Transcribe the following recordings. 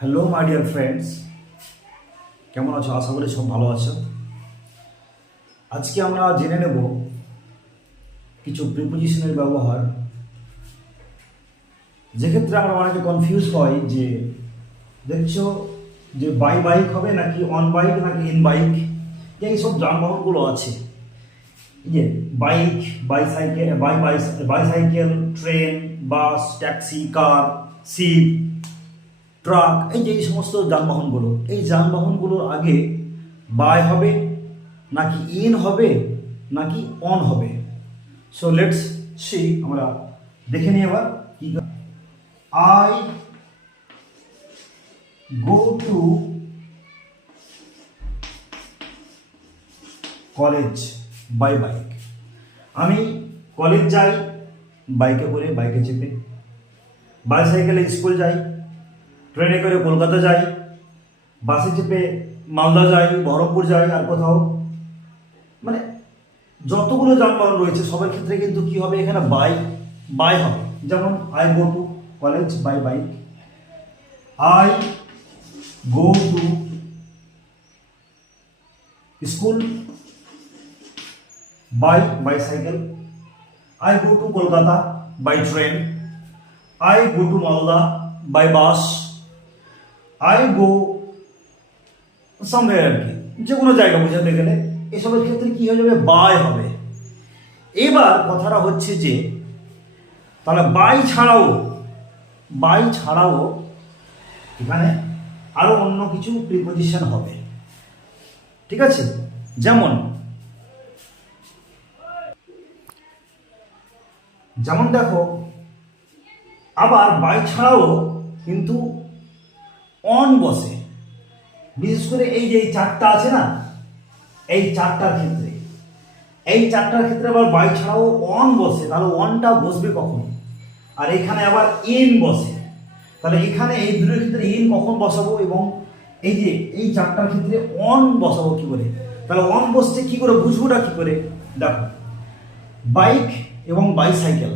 Hello my dear friends, কেমন আছো? আশা করি সব ভালো আছো। আজকে আমরা জেনে নেব কিছু প্রিপোজিশনের ব্যবহার, যেক্ষেত্রে আমরা অনেকে কনফিউজ হই যে দেখছো যে বাই বাইক হবে নাকি অন বাইক নাকি ইন বাইক, যে এইসব যানবাহনগুলো আছে, এই যে বাইক, বাইসাইকেল, বাইসাইকেল, ট্রেন, বাস, ট্যাক্সি, কার, শিপ, ট্রাক, এই যে এই সমস্ত যানবাহনগুলো, এই যানবাহনগুলোর আগে বাই হবে নাকি ইন হবে নাকি অন হবে। সো লেটস সি, আমরা দেখে নিই এবার কি। I go to college by bike. আমি কলেজ যাই বাইকে করে, বাইকে চেপে। বাইসাইকেলে স্কুল যাই, ট্রেনে করে কলকাতা যাই, বাসে চেপে মালদা যাই, বহরমপুর যাই, আর কোথাও, মানে যতগুলো যানবাহন রয়েছে সবার ক্ষেত্রে কিন্তু কি হবে, এখানে বাই বাই হবে। যেমন I go to college by bike, I go to school by bicycle, I go to Kolkata by train, I go to Malda by bus, I go somewhere, আর কি যে কোনো জায়গা বোঝাতে গেলে এসবের ক্ষেত্রে কি হয়ে যাবে, বাই হবে। এবার কথাটা হচ্ছে যে তাহলে বাই ছাড়াও এখানে আরো অন্য কিছু প্রিপোজিশন হবে, ঠিক আছে? যেমন দেখো, আবার বাই ছাড়াও কিন্তু অন বসে, বিশেষ করে এই যে এই চারটা আছে না, এই চারটার ক্ষেত্রে আবার বাই ছাড়াও অন বসে। তাহলে অনটা বসবে কখন? আর এখানে আবার ইন বসে, তাহলে এখানে এই দুটোর ক্ষেত্রে ইন কখন বসাবো, এবং এই যে এই চারটার ক্ষেত্রে অন বসাবো কি করে? তাহলে অন বসছে কি করে, বুঝবোটা কি করে? দেখো, বাইক এবং বাইসাইকেল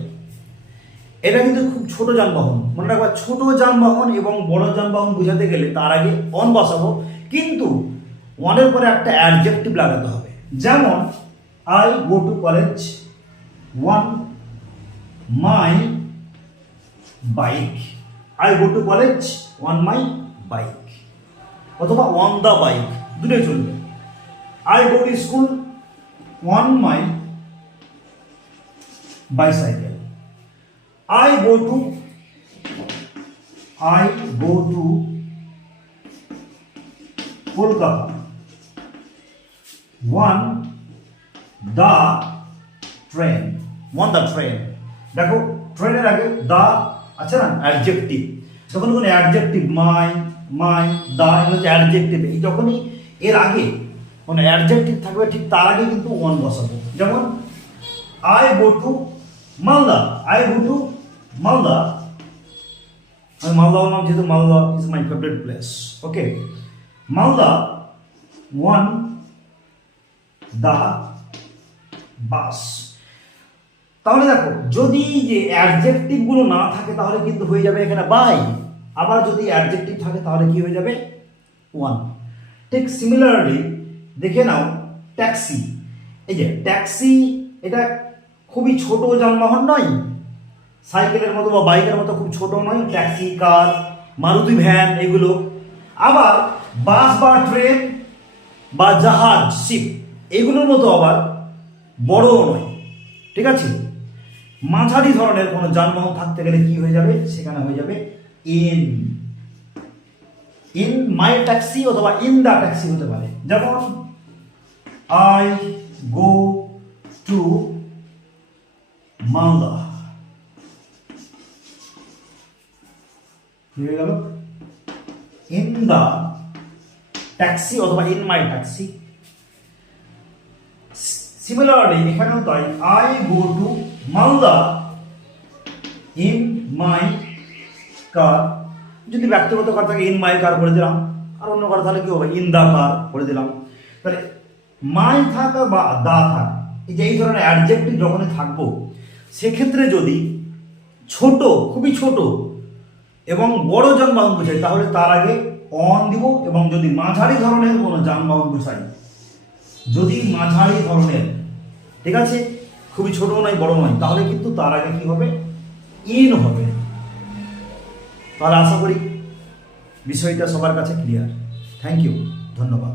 এটা কিন্তু খুব ছোট যানবাহন, মনে রাখবা, ছোট যানবাহন এবং বড় যানবাহন বোঝাতে গেলে তার আগে অন বসাবো, কিন্তু অনের পরে একটা অ্যাডজেক্টিভ লাগাতে হবে। যেমন I go to college one my bike, I go to college one my bike, অথবা অন দ্য বাইক, দুটোই চলবে। I go to school one my bicycle, I go to Kolkata one the train, দেখো ট্রেনের আগে দা আছে না, adjective, যখন কোনো অ্যাডজেক্টিভ মাই দা হচ্ছে অ্যাডজেক্টিভ, এই যখনই এর আগে কোনো অ্যাডজেক্টিভ থাকবে ঠিক তার আগে কিন্তু ওয়ান বসাবো। যেমন I go to Malda, Malda, আমি মালদা বললাম যেহেতু Malda is my favourite place. Okay, Malda on the bus. তাহলে দেখো, যদি যে অ্যাডজেক্টিভ গুলো না থাকে তাহলে কিন্তু হয়ে যাবে এখানে বাই, আবার যদি অ্যাডজেক্টিভ থাকে তাহলে কি হয়ে যাবে, ওয়ান। ঠিক সিমিলারলি দেখে নাও ট্যাক্সি। এই যে ট্যাক্সি, এটা খুবই ছোট যানবাহন নয়, সাইকেলের মতো বা বাইকের মতো খুব ছোট নয়, ট্যাক্সি, কার, মারুতি ভ্যান এগুলো। আবার বাস বা ট্রেন বা জাহাজ, শিপ, এগুলোর মতো আবার বড়ও নয়, ঠিক আছে? মাঝারি ধরনের কোনো যানবাহন থাকতে গেলে কি হয়ে যাবে, সেখানে হয়ে যাবে ইন মাই ট্যাক্সি অথবা ইন দা ট্যাক্সি হতে পারে। যেমন আই গো টু মালদা, হয়ে গেল ইন দা ট্যাক্সি অথবা ইন মাই ট্যাক্সি। সিমিলারলি এখানেও তাই, I go to Malda in my car. যদি ব্যক্তিগত কার থাকে ইন মাই কার করে দিলাম, আর অন্য কার তাহলে কি হবে, ইন দা কার করে দিলাম। তাহলে মাই থাকা বা দা থাক, এই যে এই ধরনের অ্যাডজেক্টিভ যখনই থাকবো, সেক্ষেত্রে যদি ছোট, খুবই ছোট এবং বড় যানবাহন বোঝাই তাহলে তার আগে অন দিব, এবং যদি মাঝারি ধরনের কোনো যানবাহন বোঝাই, যদি মাঝারি ধরনের, ঠিক আছে, খুবই ছোট নয় বড় নয়, তাহলে কিন্তু তার আগে কি হবে, ইন হবে। তাহলে আশা করি বিষয়টা সবার কাছে ক্লিয়ার। থ্যাংক ইউ, ধন্যবাদ।